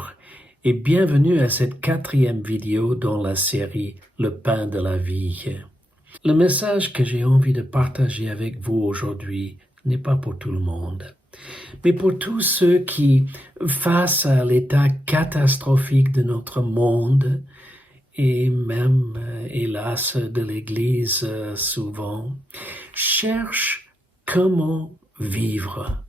Bonjour et bienvenue à cette 4e vidéo dans la série Le pain de la vie. Le message que j'ai envie de partager avec vous aujourd'hui n'est pas pour tout le monde, mais pour tous ceux qui, face à l'état catastrophique de notre monde et même, hélas, de l'Église souvent, cherchent comment vivre.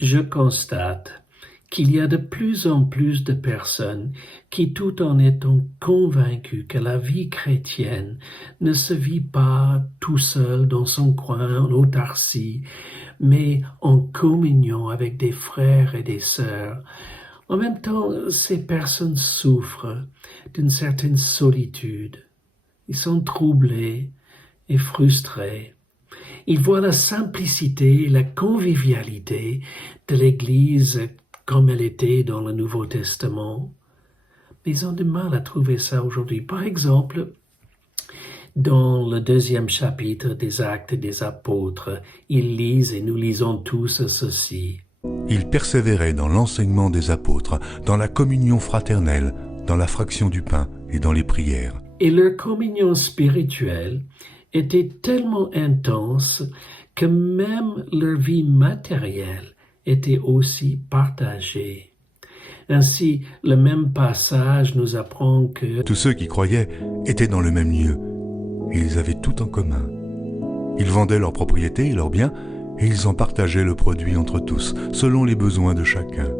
Je constate qu'il y a de plus en plus de personnes qui, tout en étant convaincues que la vie chrétienne ne se vit pas tout seul dans son coin en autarcie, mais en communion avec des frères et des sœurs. En même temps, ces personnes souffrent d'une certaine solitude. Ils sont troublés et frustrés. Ils voient la simplicité et la convivialité de l'Église comme elle était dans le Nouveau Testament. Mais ils ont du mal à trouver ça aujourd'hui. Par exemple, dans le 2e chapitre des Actes des Apôtres, ils lisent, et nous lisons tous ceci. Ils persévéraient dans l'enseignement des apôtres, dans la communion fraternelle, dans la fraction du pain et dans les prières. Et leur communion spirituelle était tellement intense que même leur vie matérielle était aussi partagée. Ainsi, le même passage nous apprend que tous ceux qui croyaient étaient dans le même lieu. Ils avaient tout en commun. Ils vendaient leurs propriétés et leurs biens et ils en partageaient le produit entre tous, selon les besoins de chacun.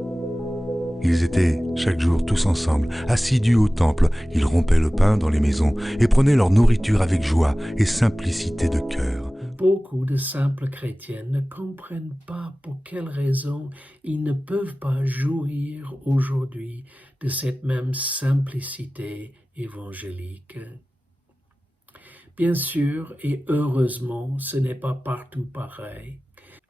Ils étaient chaque jour tous ensemble, assidus au temple. Ils rompaient le pain dans les maisons et prenaient leur nourriture avec joie et simplicité de cœur. Beaucoup de simples chrétiens ne comprennent pas pour quelles raisons ils ne peuvent pas jouir aujourd'hui de cette même simplicité évangélique. Bien sûr et heureusement, ce n'est pas partout pareil.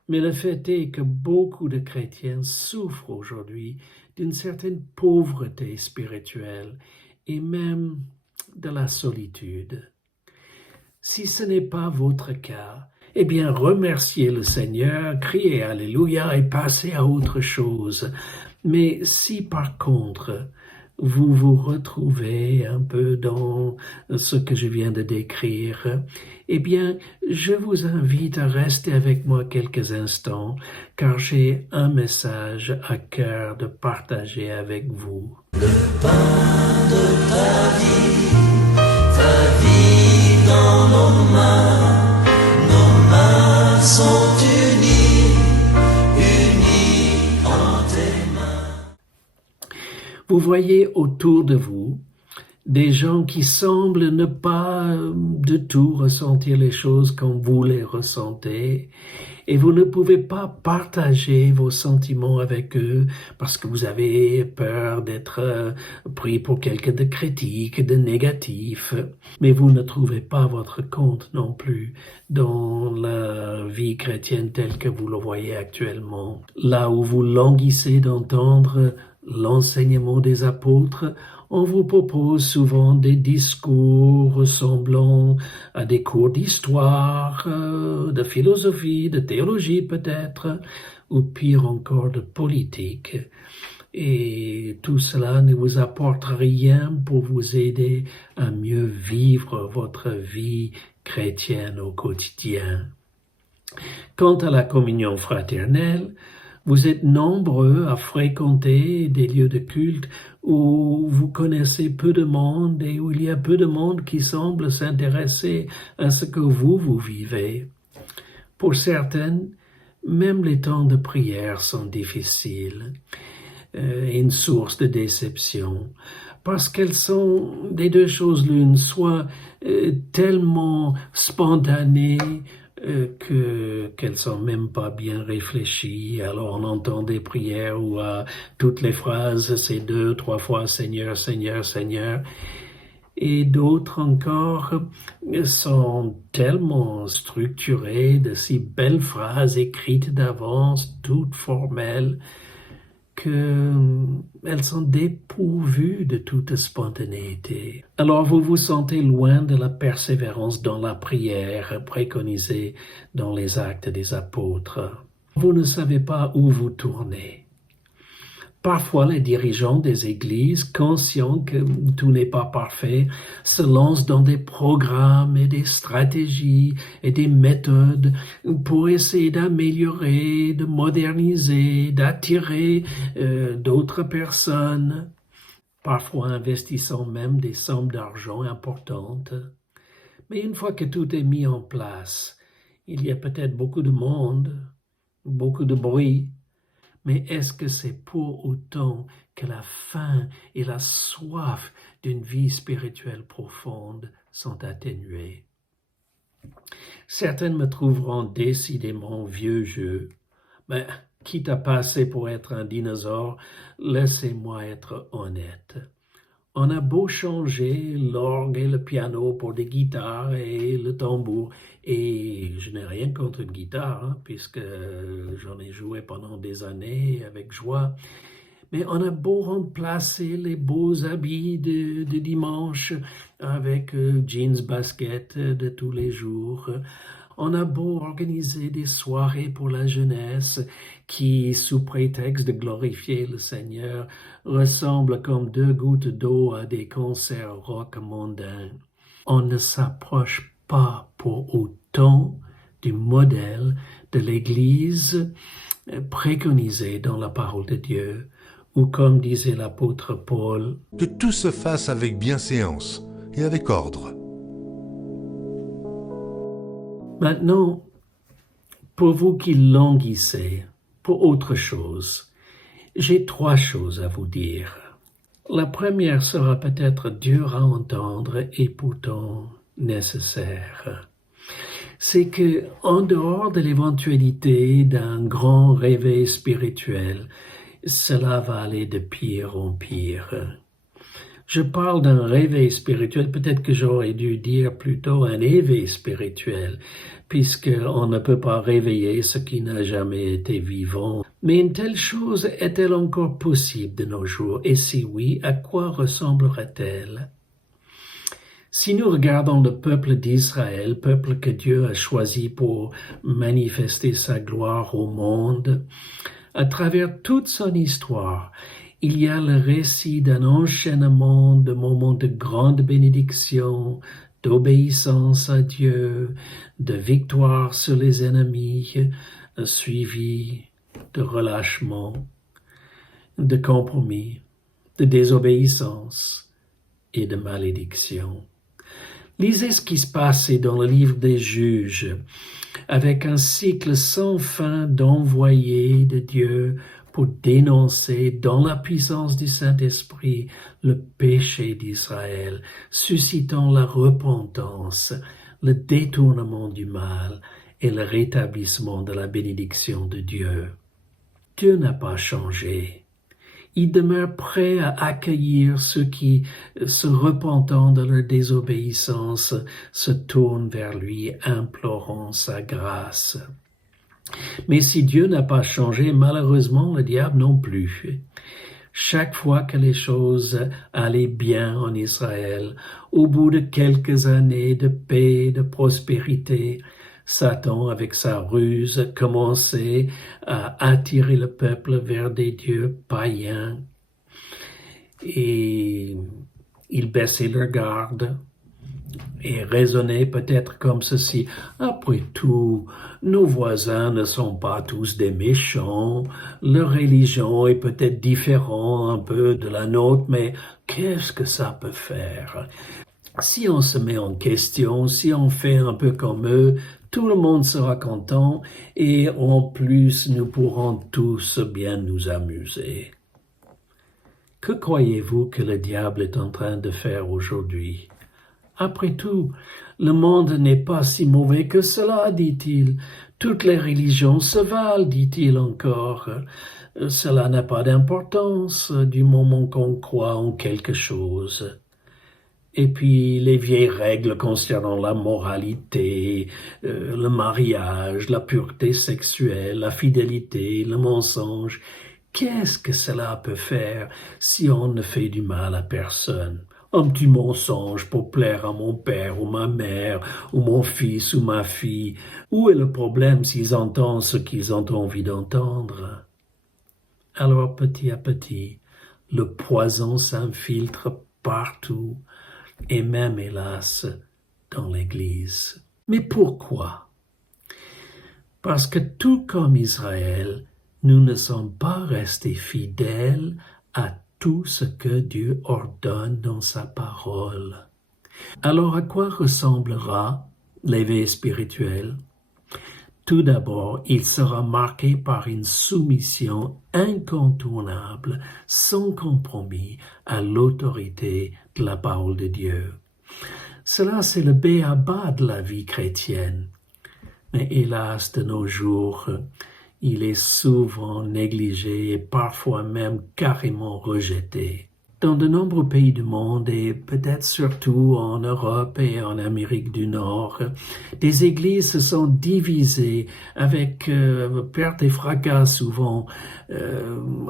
Mais le fait est que beaucoup de chrétiens souffrent aujourd'hui d'une certaine pauvreté spirituelle et même de la solitude. Si ce n'est pas votre cas, eh bien remerciez le Seigneur, criez Alléluia et passez à autre chose. Mais si par contre, vous vous retrouvez un peu dans ce que je viens de décrire, eh bien, je vous invite à rester avec moi quelques instants, car j'ai un message à cœur de partager avec vous. Le pain de ta vie dans nos mains sont unies en tes mains. Vous voyez autour de vous des gens qui semblent ne pas de tout ressentir les choses comme vous les ressentez, et vous ne pouvez pas partager vos sentiments avec eux parce que vous avez peur d'être pris pour quelqu'un de critique, de négatif, mais vous ne trouvez pas votre compte non plus dans la vie chrétienne telle que vous le voyez actuellement. Là où vous languissez d'entendre l'enseignement des apôtres, on vous propose souvent des discours ressemblant à des cours d'histoire, de philosophie, de théologie peut-être, ou pire encore de politique. Et tout cela ne vous apporte rien pour vous aider à mieux vivre votre vie chrétienne au quotidien. Quant à la communion fraternelle, vous êtes nombreux à fréquenter des lieux de culte où vous connaissez peu de monde et où il y a peu de monde qui semble s'intéresser à ce que vous vivez. Pour certaines, même les temps de prière sont difficiles et une source de déception, parce qu'elles sont des deux choses l'une, soit tellement spontanées qu'elles sont même pas bien réfléchies. Alors on entend des prières où toutes les phrases c'est 2, 3 fois Seigneur, Seigneur, Seigneur. Et d'autres encore sont tellement structurées de si belles phrases écrites d'avance, toutes formelles, qu'elles sont dépourvues de toute spontanéité. Alors vous vous sentez loin de la persévérance dans la prière préconisée dans les Actes des Apôtres. Vous ne savez pas où vous tourner. Parfois, les dirigeants des églises, conscients que tout n'est pas parfait, se lancent dans des programmes et des stratégies et des méthodes pour essayer d'améliorer, de moderniser, d'attirer d'autres personnes, parfois investissant même des sommes d'argent importantes. Mais une fois que tout est mis en place, il y a peut-être beaucoup de monde, beaucoup de bruit, mais est-ce que c'est pour autant que la faim et la soif d'une vie spirituelle profonde sont atténuées? Certaines me trouveront décidément vieux jeu, mais quitte à passer pour être un dinosaure, laissez-moi être honnête. On a beau changer l'orgue et le piano pour des guitares et le tambour, et je n'ai rien contre une guitare, puisque j'en ai joué pendant des années avec joie, mais on a beau remplacer les beaux habits de dimanche avec jeans basket de tous les jours. On a beau organiser des soirées pour la jeunesse qui, sous prétexte de glorifier le Seigneur, ressemblent comme 2 gouttes d'eau à des concerts rock mondains. On ne s'approche pas pour autant du modèle de l'Église préconisé dans la parole de Dieu, ou comme disait l'apôtre Paul, que tout se fasse avec bienséance et avec ordre. Maintenant, pour vous qui languissez pour autre chose, j'ai 3 choses à vous dire. La première sera peut-être dure à entendre et pourtant nécessaire. C'est que, en dehors de l'éventualité d'un grand réveil spirituel, cela va aller de pire en pire. Je parle d'un réveil spirituel, peut-être que j'aurais dû dire plutôt un éveil spirituel, puisqu'on ne peut pas réveiller ce qui n'a jamais été vivant. Mais une telle chose est-elle encore possible de nos jours? Et si oui, à quoi ressemblerait-elle? Si nous regardons le peuple d'Israël, peuple que Dieu a choisi pour manifester sa gloire au monde, à travers toute son histoire, il y a le récit d'un enchaînement de moments de grande bénédiction, d'obéissance à Dieu, de victoire sur les ennemis, suivi de relâchement, de compromis, de désobéissance et de malédiction. Lisez ce qui se passait dans le livre des Juges, avec un cycle sans fin d'envoyés de Dieu pour dénoncer dans la puissance du Saint-Esprit le péché d'Israël, suscitant la repentance, le détournement du mal et le rétablissement de la bénédiction de Dieu. Dieu n'a pas changé. Il demeure prêt à accueillir ceux qui, se repentant de leur désobéissance, se tournent vers lui, implorant sa grâce. Mais si Dieu n'a pas changé, malheureusement, le diable non plus. Chaque fois que les choses allaient bien en Israël, au bout de quelques années de paix, de prospérité, Satan, avec sa ruse, commençait à attirer le peuple vers des dieux païens. Et il baissait leur garde et raisonnait peut-être comme ceci. Après tout, nos voisins ne sont pas tous des méchants. Leur religion est peut-être différente un peu de la nôtre, mais qu'est-ce que ça peut faire? Si on se met en question, si on fait un peu comme eux, tout le monde sera content et en plus nous pourrons tous bien nous amuser. Que croyez-vous que le diable est en train de faire aujourd'hui? Après tout, le monde n'est pas si mauvais que cela, dit-il. Toutes les religions se valent, dit-il encore. Cela n'a pas d'importance du moment qu'on croit en quelque chose. Et puis les vieilles règles concernant la moralité, le mariage, la pureté sexuelle, la fidélité, le mensonge, qu'est-ce que cela peut faire si on ne fait du mal à personne? Un petit mensonge pour plaire à mon père ou ma mère, ou mon fils ou ma fille. Où est le problème s'ils entendent ce qu'ils ont envie d'entendre? Alors petit à petit, le poison s'infiltre partout et même, hélas, dans l'Église. Mais pourquoi? Parce que tout comme Israël, nous ne sommes pas restés fidèles à tout ce que Dieu ordonne dans sa parole. Alors à quoi ressemblera l'éveil spirituel? Tout d'abord, il sera marqué par une soumission incontournable, sans compromis, à l'autorité de la parole de Dieu. Cela, c'est le b.a.-ba de la vie chrétienne. Mais hélas, de nos jours, il est souvent négligé et parfois même carrément rejeté. Dans de nombreux pays du monde, et peut-être surtout en Europe et en Amérique du Nord, des églises se sont divisées avec perte et fracas souvent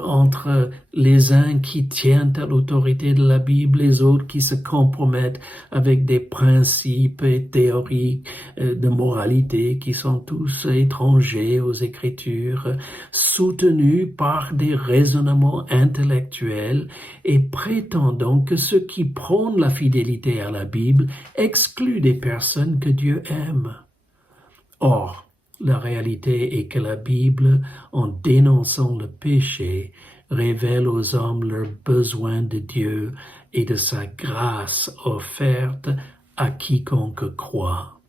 entre les uns qui tiennent à l'autorité de la Bible, les autres qui se compromettent avec des principes et théories de moralité qui sont tous étrangers aux Écritures, soutenus par des raisonnements intellectuels et prétendant que ceux qui prônent la fidélité à la Bible excluent des personnes que Dieu aime. Or, la réalité est que la Bible, en dénonçant le péché, révèle aux hommes leur besoin de Dieu et de sa grâce offerte à quiconque croit.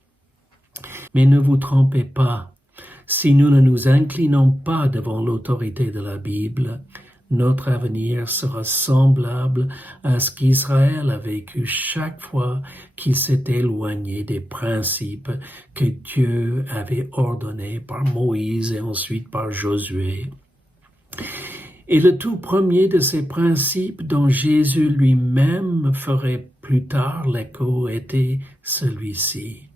Mais ne vous trompez pas, si nous ne nous inclinons pas devant l'autorité de la Bible, notre avenir sera semblable à ce qu'Israël a vécu chaque fois qu'il s'est éloigné des principes que Dieu avait ordonnés par Moïse et ensuite par Josué. Et le tout premier de ces principes dont Jésus lui-même ferait plus tard l'écho était celui-ci.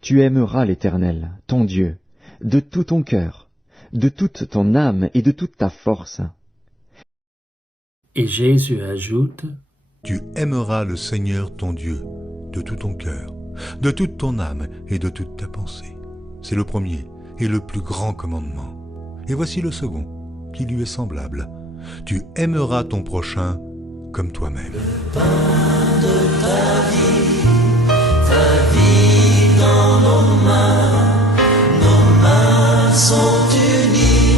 Tu aimeras l'Éternel, ton Dieu, de tout ton cœur, de toute ton âme et de toute ta force. Et Jésus ajoute, Tu aimeras le Seigneur ton Dieu de tout ton cœur, de toute ton âme et de toute ta pensée. C'est le premier et le plus grand commandement. Et voici le second, qui lui est semblable. Tu aimeras ton prochain comme toi-même. Pain de ta vie dans nos mains sont unies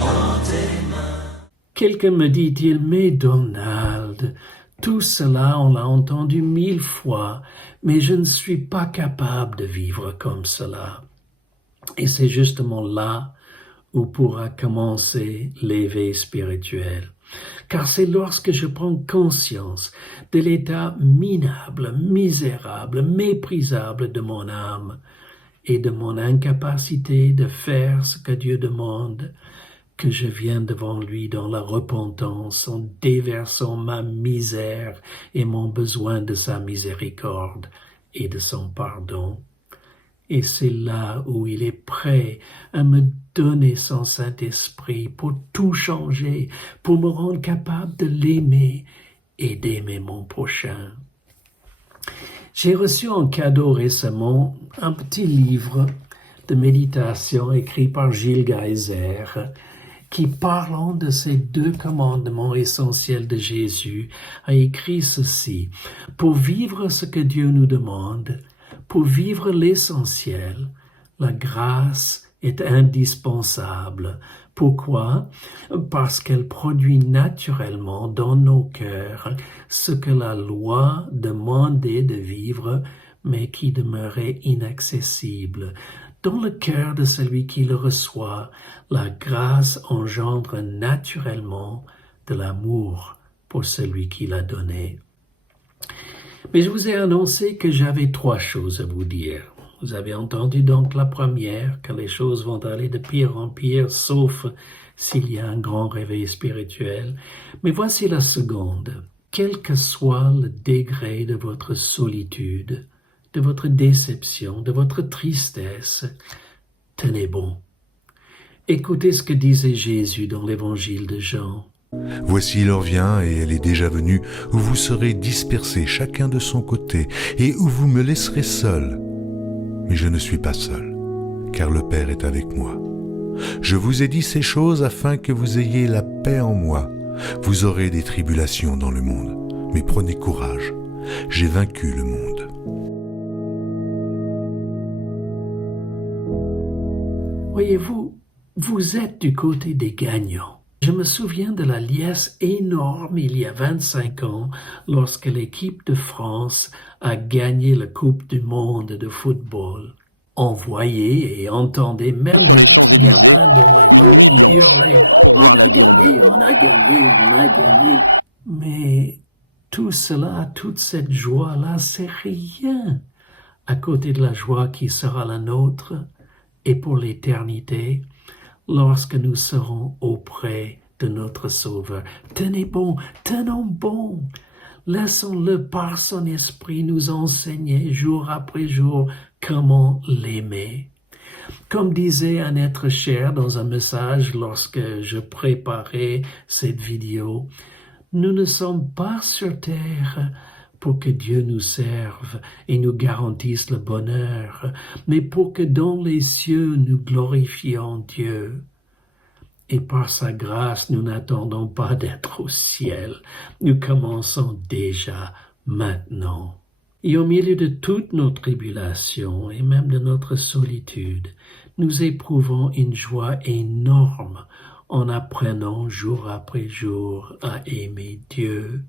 en tes mains. Quelqu'un me dit-il, mais Donald, tout cela on l'a entendu 1000 fois, mais je ne suis pas capable de vivre comme cela. Et c'est justement là où pourra commencer l'éveil spirituel. Car c'est lorsque je prends conscience de l'état minable, misérable, méprisable de mon âme et de mon incapacité de faire ce que Dieu demande, que je viens devant lui dans la repentance en déversant ma misère et mon besoin de sa miséricorde et de son pardon. Et c'est là où il est prêt à me donner son Saint-Esprit pour tout changer, pour me rendre capable de l'aimer et d'aimer mon prochain. J'ai reçu en cadeau récemment un petit livre de méditation écrit par Gilles Geiser qui, parlant de ces 2 commandements essentiels de Jésus, a écrit ceci: « Pour vivre ce que Dieu nous demande, pour vivre l'essentiel, la grâce est indispensable. Pourquoi? Parce qu'elle produit naturellement dans nos cœurs ce que la loi demandait de vivre, mais qui demeurait inaccessible. Dans le cœur de celui qui le reçoit, la grâce engendre naturellement de l'amour pour celui qui l'a donné. » Mais je vous ai annoncé que j'avais 3 choses à vous dire. Vous avez entendu donc la première, que les choses vont aller de pire en pire, sauf s'il y a un grand réveil spirituel. Mais voici la seconde. Quel que soit le degré de votre solitude, de votre déception, de votre tristesse, tenez bon. Écoutez ce que disait Jésus dans l'évangile de Jean. Voici l'heure vient, et elle est déjà venue, où vous serez dispersés chacun de son côté, et où vous me laisserez seul. Mais je ne suis pas seul, car le Père est avec moi. Je vous ai dit ces choses afin que vous ayez la paix en moi. Vous aurez des tribulations dans le monde, mais prenez courage, j'ai vaincu le monde. Voyez-vous, vous êtes du côté des gagnants. Je me souviens de la liesse énorme il y a 25 ans lorsque l'équipe de France a gagné la Coupe du monde de football. On voyait et entendait même des petits gamins dans les rues qui hurlaient « On a gagné, on a gagné, on a gagné !» Mais tout cela, toute cette joie-là, c'est rien à côté de la joie qui sera la nôtre et pour l'éternité lorsque nous serons auprès de notre Sauveur. Tenez bon, tenons bon. Laissons-le par son esprit nous enseigner jour après jour comment l'aimer. Comme disait un être cher dans un message lorsque je préparais cette vidéo, nous ne sommes pas sur terre pour que Dieu nous serve et nous garantisse le bonheur, mais pour que dans les cieux nous glorifions Dieu. Et par sa grâce, nous n'attendons pas d'être au ciel. Nous commençons déjà maintenant. Et au milieu de toutes nos tribulations et même de notre solitude, nous éprouvons une joie énorme en apprenant jour après jour à aimer Dieu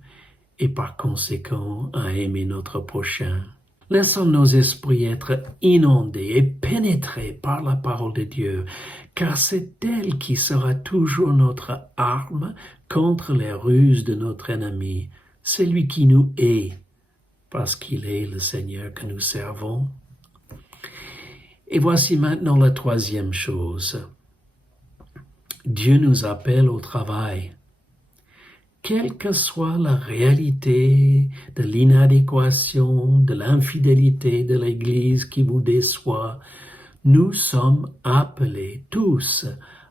et par conséquent à aimer notre prochain. Laissons nos esprits être inondés et pénétrés par la parole de Dieu, car c'est elle qui sera toujours notre arme contre les ruses de notre ennemi, celui qui nous hait, parce qu'il est le Seigneur que nous servons. Et voici maintenant la troisième chose. Dieu nous appelle au travail. Quelle que soit la réalité de l'inadéquation, de l'infidélité de l'Église qui vous déçoit, nous sommes appelés tous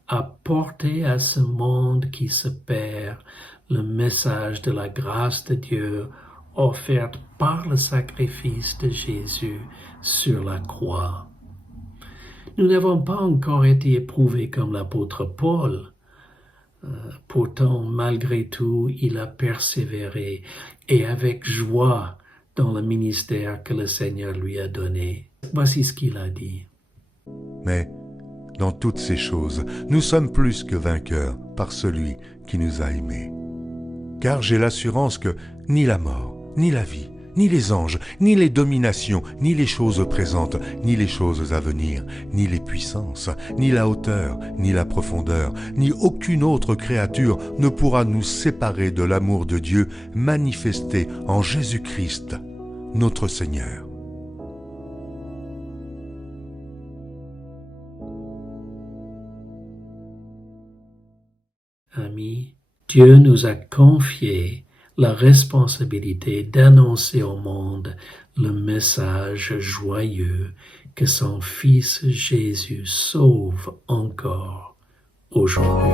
à porter à ce monde qui se perd le message de la grâce de Dieu offerte par le sacrifice de Jésus sur la croix. Nous n'avons pas encore été éprouvés comme l'apôtre Paul. Pourtant, malgré tout, il a persévéré et avec joie dans le ministère que le Seigneur lui a donné. Voici ce qu'il a dit. Mais dans toutes ces choses, nous sommes plus que vainqueurs par celui qui nous a aimés. Car j'ai l'assurance que ni la mort, ni la vie, ni les anges, ni les dominations, ni les choses présentes, ni les choses à venir, ni les puissances, ni la hauteur, ni la profondeur, ni aucune autre créature ne pourra nous séparer de l'amour de Dieu manifesté en Jésus-Christ, notre Seigneur. Amis, Dieu nous a confié la responsabilité d'annoncer au monde le message joyeux que son Fils Jésus sauve encore aujourd'hui.